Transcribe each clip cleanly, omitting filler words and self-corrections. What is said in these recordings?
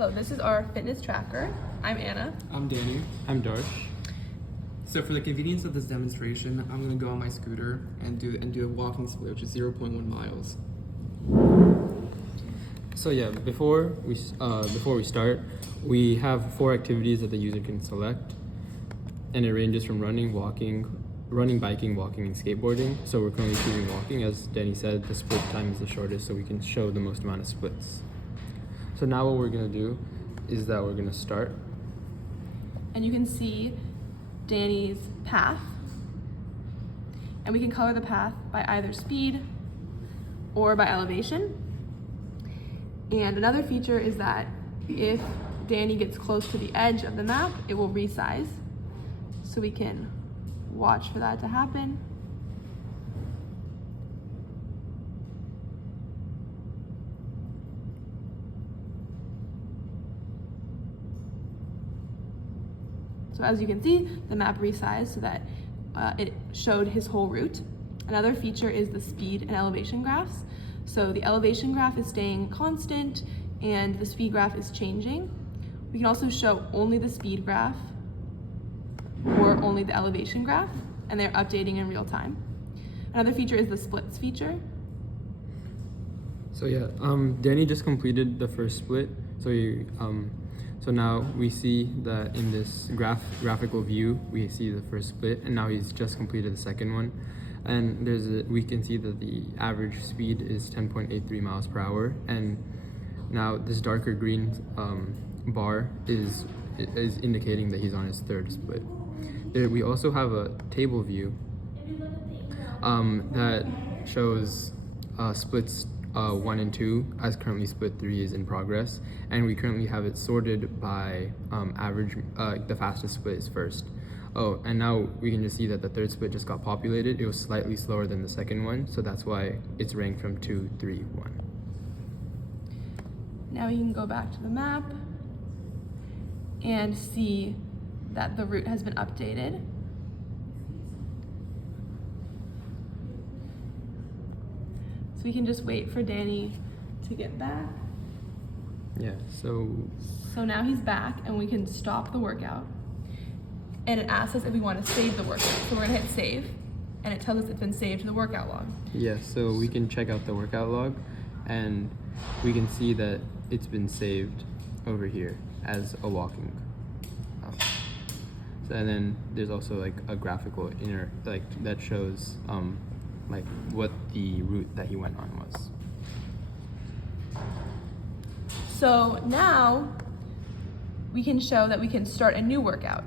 Hello, this is our fitness tracker. I'm Anna. I'm Danny. I'm Darsh. So for the convenience of this demonstration, I'm going to go on my scooter and do a walking split, which is 0.1 miles. So yeah, before we start, we have 4 activities that the user can select, and it ranges from running, biking, walking, and skateboarding. So we're currently choosing walking. As Danny said, the split time is the shortest, so we can show the most amount of splits. So now what we're gonna do is that we're gonna start. And you can see Danny's path. And we can color the path by either speed or by elevation. And another feature is that if Danny gets close to the edge of the map, it will resize. So we can watch for that to happen. So as you can see, the map resized so that it showed his whole route. Another feature is the speed and elevation graphs. So the elevation graph is staying constant and the speed graph is changing. We can also show only the speed graph or only the elevation graph, and they're updating in real time. Another feature is the splits feature. So yeah, Danny just completed the first split. So now we see that in this graphical view, we see the first split, and now he's just completed the second one. And we can see that the average speed is 10.83 miles per hour. And now this darker green bar is indicating that he's on his third split. We also have a table view that shows splits 1 and 2, as currently split 3 is in progress, and we currently have it sorted by average. The fastest split is first. Oh, and now we can just see that the third split just got populated. It was slightly slower than the second one, so that's why it's ranked from 2, 3, 1. Now you can go back to the map and see that the route has been updated. So we can just wait for Danny to get back. Yeah, so now he's back and we can stop the workout. And it asks us if we want to save the workout. So we're gonna hit save and it tells us it's been saved to the workout log. yeah, so we can check out the workout log, and we can see that it's been saved over here as a walking. And then there's also like a graphical that shows like what the route that he went on was. So now we can show that we can start a new workout.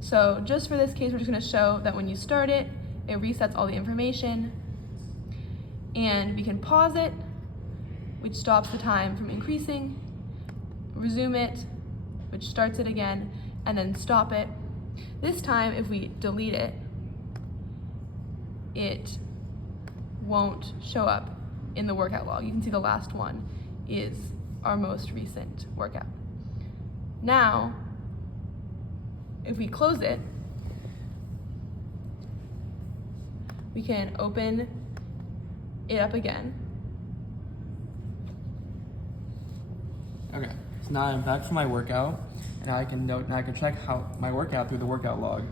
So just for this case, we're just gonna show that when you start it, it resets all the information, and we can pause it, which stops the time from increasing, resume it, which starts it again, and then stop it. This time, if we delete it, it won't show up in the workout log. You can see the last one is our most recent workout. Now, if we close it, we can open it up again. Okay, so now I'm back from my workout, and now I can check how my workout through the workout log.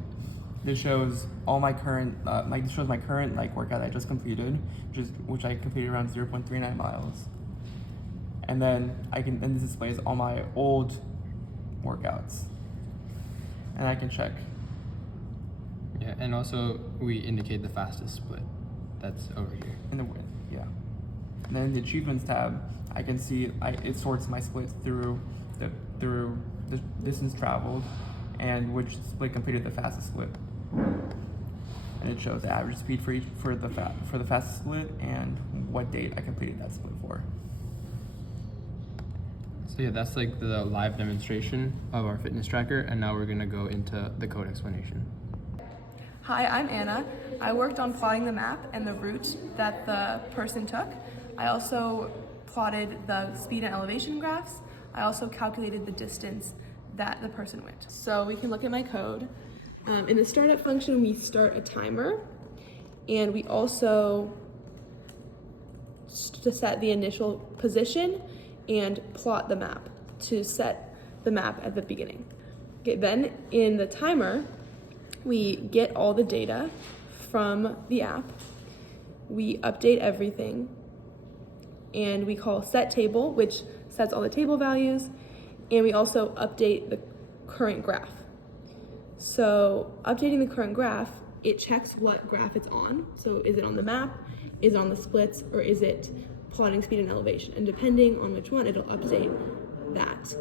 This shows all my current workout I just completed, which I completed around 0.39 miles. And then this displays all my old workouts, and I can check. Yeah, and also we indicate the fastest split. That's over here. And then in the achievements tab, I can see it sorts my splits through the distance traveled and which split completed the fastest split. And it shows the average speed for the fastest split and what date I completed that split for. So yeah, that's like the live demonstration of our fitness tracker, and now we're gonna go into the code explanation. Hi, I'm Anna. I worked on plotting the map and the route that the person took. I also plotted the speed and elevation graphs. I also calculated the distance that the person went. So we can look at my code. In the startup function, we start a timer, and we also set the initial position and plot the map. to set the map at the beginning. Okay, then in the timer, we get all the data from the app, we update everything, and we call set table, which sets all the table values, and we also update the current graph. So updating the current graph, it checks what graph it's on. So is it on the map, is it on the splits, or is it plotting speed and elevation? And depending on which one, it'll update that.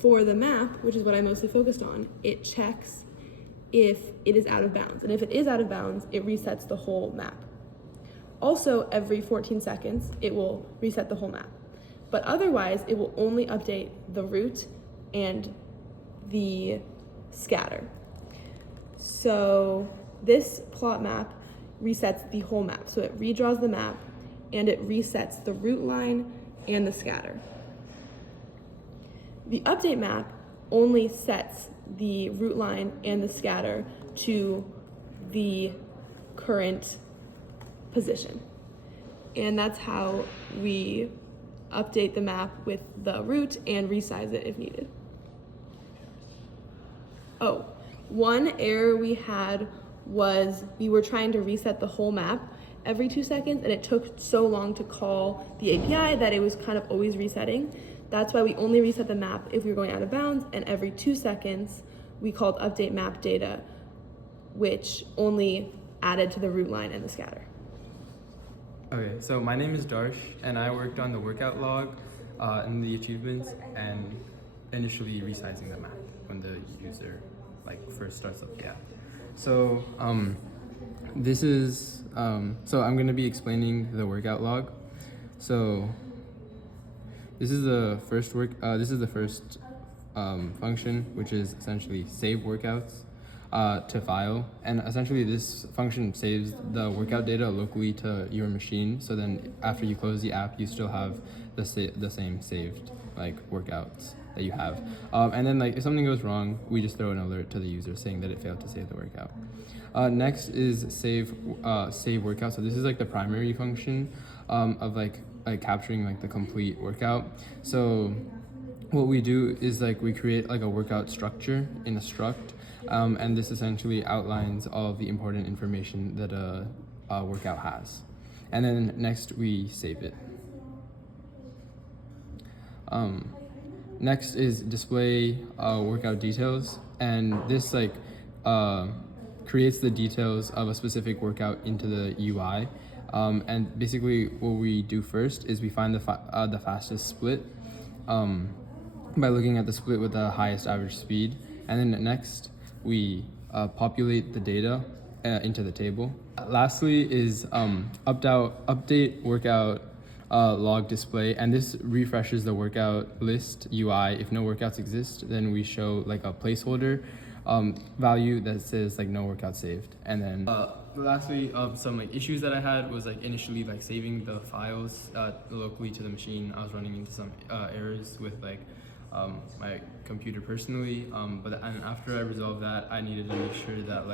For the map, which is what I mostly focused on, it checks if it is out of bounds. And if it is out of bounds, it resets the whole map. Also, every 14 seconds, it will reset the whole map. But otherwise, it will only update the route and the scatter. So this plot map resets the whole map. So it redraws the map and it resets the route line and the scatter. The update map only sets the route line and the scatter to the current position. And that's how we update the map with the route and resize it if needed. Oh, one error we had was we were trying to reset the whole map every 2 seconds, and it took so long to call the API that it was kind of always resetting. That's why we only reset the map if we were going out of bounds, and every 2 seconds we called update map data, which only added to the route line and the scatter. Okay, so my name is Darsh, and I worked on the workout log and the achievements, and initially resizing the map when the user first starts up the app. So this is so I'm going to be explaining the workout log. So this is the first function, which is essentially save workouts to file, and essentially this function saves the workout data locally to your machine. So then after you close the app, you still have the same saved workouts that you have. And then if something goes wrong, we just throw an alert to the user saying that it failed to save the workout. Next is save workout. So this is the primary function of capturing the complete workout. So what we do is we create a workout structure in a struct, and this essentially outlines all of the important information that a workout has. And then next we save it. Next is display workout details, and this creates the details of a specific workout into the UI. And basically what we do first is we find the fastest split by looking at the split with the highest average speed, and then next we populate the data into the table. Lastly is update workout log display, and this refreshes the workout list UI. If no workouts exist, then we show a placeholder value that says no workout saved. And then lastly, some issues that I had was initially saving the files locally to the machine. I was running into some errors with my computer personally, but after I resolved that, I needed to make sure that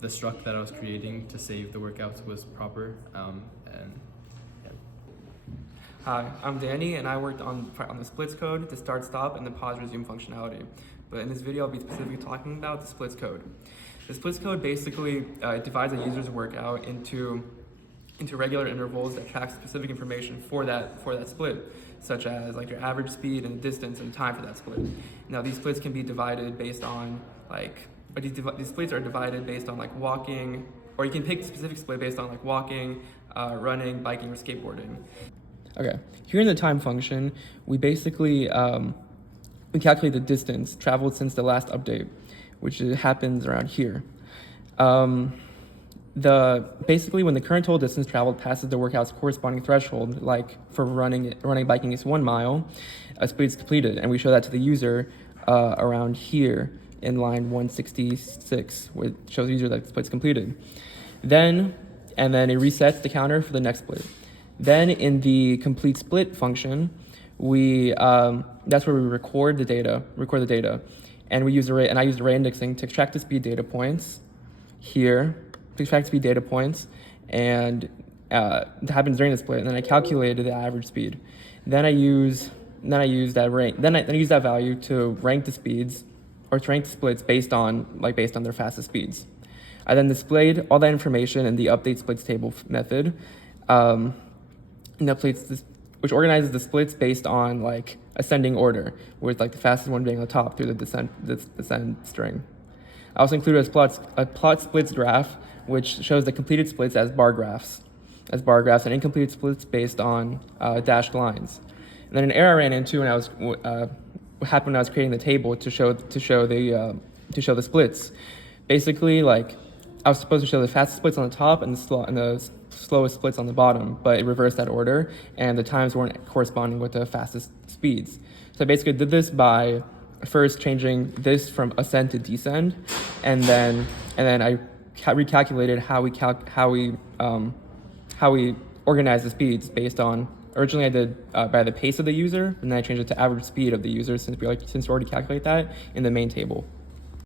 the struct that I was creating to save the workouts was proper. Hi, I'm Danny, and I worked on the splits code, the start stop, and the pause resume functionality. But in this video, I'll be specifically talking about the splits code. The splits code basically divides a user's workout into regular intervals that track specific information for that split, such as your average speed and distance and time for that split. Now these splits can be divided based on these splits are divided based on walking, or you can pick a specific split based on walking, running, biking, or skateboarding. Okay, here in the time function, we basically we calculate the distance traveled since the last update, which happens around here. Basically when the current total distance traveled passes the workout's corresponding threshold, for running biking is 1 mile, a split is completed, and we show that to the user around here in line 166, where it shows the user that the split's completed. Then it resets the counter for the next split. Then in the complete split function, that's where we record the data, and we use I use array indexing to extract the speed data points here, and it happens during the split, and then I calculated the average speed. Then I use then I use that rank. Then I use that value to rank the speeds, or to rank the splits based on their fastest speeds. I then displayed all that information in the update splits table method, and which organizes the splits based on like ascending order, with like the fastest one being on the top through the descent string. I also included a plot splits graph, which shows the completed splits as bar graphs, and incomplete splits based on dashed lines. And then an error I ran into when what happened when I was creating the table to show the splits. Basically, like I was supposed to show the fastest splits on the top and the slowest splits on the bottom, but it reversed that order, and the times weren't corresponding with the fastest speeds. So I basically did this by first changing this from ascend to descend, and then I recalculated how we organize the speeds based on. Originally, I did by the pace of the user, and then I changed it to average speed of the user since we already calculate that in the main table.